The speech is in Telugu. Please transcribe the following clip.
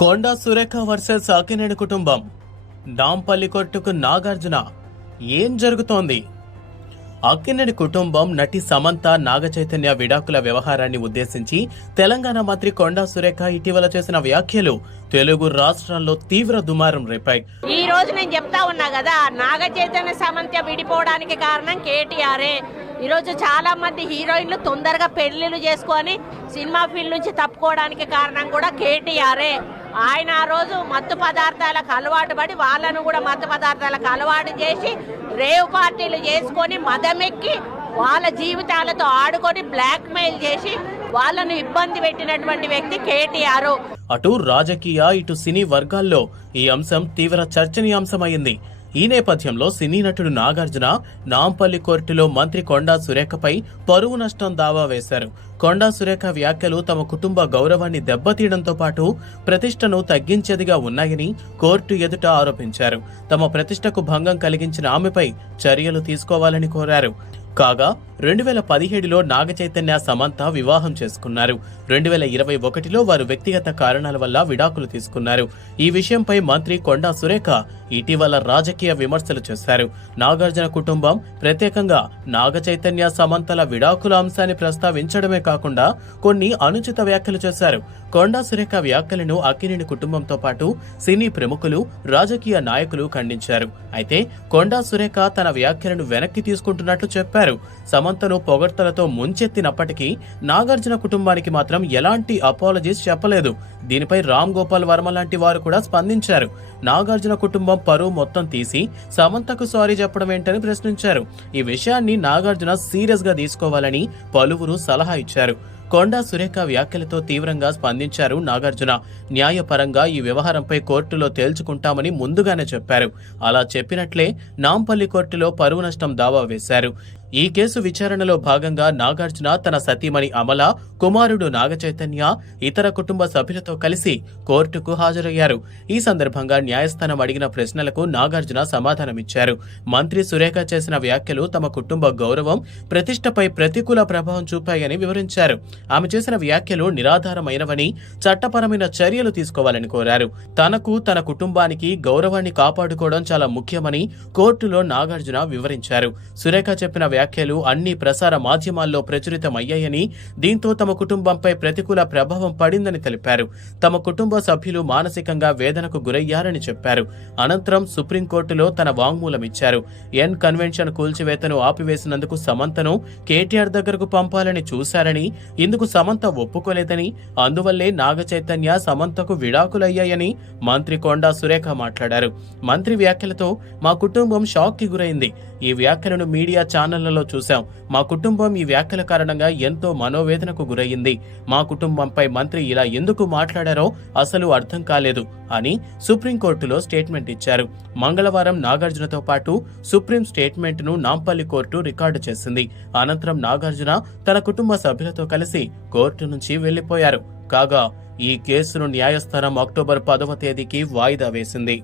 కొండా సురేఖ వర్సెస్ అకినేని కుటుంబం. నాంపల్లి కొట్టుకు నాగార్జున. ఏం జరుగుతోంది? అక్కినేని కుటుంబం నటి సమంత నాగచైతన్య విడాకుల వ్యవహారాన్ని ఉద్దేశించి తెలంగాణ మంత్రి కొండా సురేఖ ఇటీవల చేసిన వ్యాఖ్యలు తెలుగు రాష్ట్రాల్లో తీవ్ర దుమారం రేపాయి. ఈ రోజు నేను చెప్తా ఉన్నా కదా నాగ చైతన్య సమంత విడిపోవడానికి కారణం కేటీఆర్ఏ ఈరోజు చాలా మంది హీరోయిన్లు తొందరగా పెళ్ళిళ్ళు చేసుకొని సినిమా ఫీల్డ్ నుంచి తప్పుకోవడానికి కారణం కూడా కేటీఆర్ఏ ఆయన ఆ రోజు మత్తు పదార్థాలకు అలవాటు పడి వాళ్ళను కూడా మత్తు పదార్థాలకు అలవాటు చేసి రేవ్ పార్టీలు చేసుకొని మదమెక్కి వాళ్ళ జీవితాలతో ఆడుకొని బ్లాక్ మెయిల్ చేసి వాళ్ళను ఇబ్బంది పెట్టినటువంటి వ్యక్తి కేటీఆర్. అటు రాజకీయ ఇటు సినీ వర్గాల్లో ఈ అంశం తీవ్ర చర్చనీయాంశమైంది. ఈ నేపథ్యంలో సినీ నటుడు నాగార్జున నాంపల్లి కోర్టులో మంత్రి కొండా సురేఖపై పరువు నష్టం దావా వేశారు. కొండా సురేఖ వ్యాఖ్యలు తమ కుటుంబ గౌరవాన్ని దెబ్బతీయడంతో పాటు ప్రతిష్టను తగ్గించేదిగా ఉన్నాయని కోర్టు ఎదుట ఆరోపించారు. తమ ప్రతిష్టకు భంగం కలిగించిన ఆమెపై చర్యలు తీసుకోవాలని కోరారు. కాగా రెండు వేల పదిహేడులో నాగ చైతన్య సమంత వివాహం చేసుకున్నారు. రెండు వేల ఇరవై ఒకటిలో వారు వ్యక్తిగత కారణాల వల్ల విడాకులు తీసుకున్నారు. ఈ విషయంపై మంత్రి కొండా సురేఖ ఇటీవల రాజకీయ విమర్శలు చేశారు. నాగార్జున కుటుంబం ప్రత్యేకంగా నాగ చైతన్య సమంతల విడాకుల అంశాన్ని ప్రస్తావించడమే కాకుండా కొన్ని అనుచిత వ్యాఖ్యలు చేశారు. కొండా సురేఖ వ్యాఖ్యలను అక్కినేని కుటుంబంతో పాటు సినీ ప్రముఖులు రాజకీయ నాయకులు ఖండించారు. అయితే కొండా సురేఖ తన వ్యాఖ్యలను వెనక్కి తీసుకుంటున్నట్లు చెప్పారు. సమంతను పొగడ్తలతో ముంచెత్తినప్పటికీ నాగార్జున కుటుంబానికి మాత్రం ఎలాంటి అపాలజీస్ చెప్పలేదు. దీనిపై రామ్ గోపాల్ వర్మ లాంటి వారు కూడా స్పందించారు. నాగార్జున కుటుంబం పరువు మొత్తం తీసి సమంతకు సారీ చెప్పడం ఏంటని ప్రశ్నించారు. ఈ విషయాన్ని నాగార్జున సీరియస్గా తీసుకోవాలని పలువురు సలహా ఇచ్చారు. కొండా సురేఖ వ్యాఖ్యలతో తీవ్రంగా స్పందించారు నాగార్జున. న్యాయపరంగా ఈ వ్యవహారంపై కోర్టులో తేల్చుకుంటామని ముందుగానే చెప్పారు. అలా చెప్పినట్లే నాంపల్లి కోర్టులో పరువు నష్టం దావా వేశారు. ఈ కేసు విచారణలో భాగంగా నాగార్జున తన సతీమణి అమల కుమారుడు నాగచైతన్య ఇతర కుటుంబ సభ్యులతో కలిసి కోర్టుకు హాజరయ్యారు. ఈ సందర్భంగా న్యాయస్థానం అడిగిన ప్రశ్నలకు నాగార్జున సమాధానమిచ్చారు. మంత్రి సురేఖ చేసిన వ్యాఖ్యలు తమ కుటుంబ గౌరవం ప్రతిష్టపై ప్రతికూల ప్రభావం చూపాయని వివరించారు. ఆమె చేసిన వ్యాఖ్యలు నిరాధారమైనవని చట్టపరమైన చర్యలు తీసుకోవాలని కోరారు. తనకు తన కుటుంబానికి గౌరవాన్ని కాపాడుకోవడం చాలా ముఖ్యమని కోర్టులో నాగార్జున వివరించారు. సురేఖ చెప్పిన వ్యాఖ్యలు అన్ని ప్రసార మాధ్యమాల్లో ప్రచురితమయ్యాయని దీంతో తమ కుటుంబంపై ప్రతికూల ప్రభావం పడిందని తెలిపారు. తమ కుటుంబ సభ్యులు మానసికంగా వేదనకు గురయ్యారని చెప్పారు. అనంతరం సుప్రీంకోర్టులో తన వాంగ్మూలం ఇచ్చారు. ఎన్ కన్వెన్షన్ కూల్చివేతను ఆపివేసినందుకు సమంతను కేటీఆర్ దగ్గరకు పంపాలని చూశారని ఇందుకు సమంత ఒప్పుకోలేదని అందువల్లే నాగ చైతన్య సమంతకు విడాకులయ్యాయని మంత్రి కొండా సురేఖ మాట్లాడారు. మంత్రి వ్యాఖ్యలతో మా కుటుంబం షాక్కి గురైంది. ఈ వ్యాఖ్యలను మీడియా ఛానళ్ళలో చూశాం. మా కుటుంబం ఈ వ్యాఖ్యల కారణంగా ఎంతో మనోవేదనకు గురయ్యింది మా కుటుంబంపై మంత్రి ఇలా ఎందుకు మాట్లాడారో అసలు అర్థం కాలేదు అని సుప్రీంకోర్టులో స్టేట్మెంట్ ఇచ్చారు. మంగళవారం నాగార్జునతో పాటు సుప్రీం స్టేట్మెంట్ను నాంపల్లి కోర్టు రికార్డు చేసింది. అనంతరం నాగార్జున తన కుటుంబ సభ్యులతో కలిసి కోర్టు నుంచి వెళ్ళిపోయారు కాగా ఈ కేసును న్యాయస్థానం అక్టోబర్ పదవ తేదీకి వాయిదా వేసింది.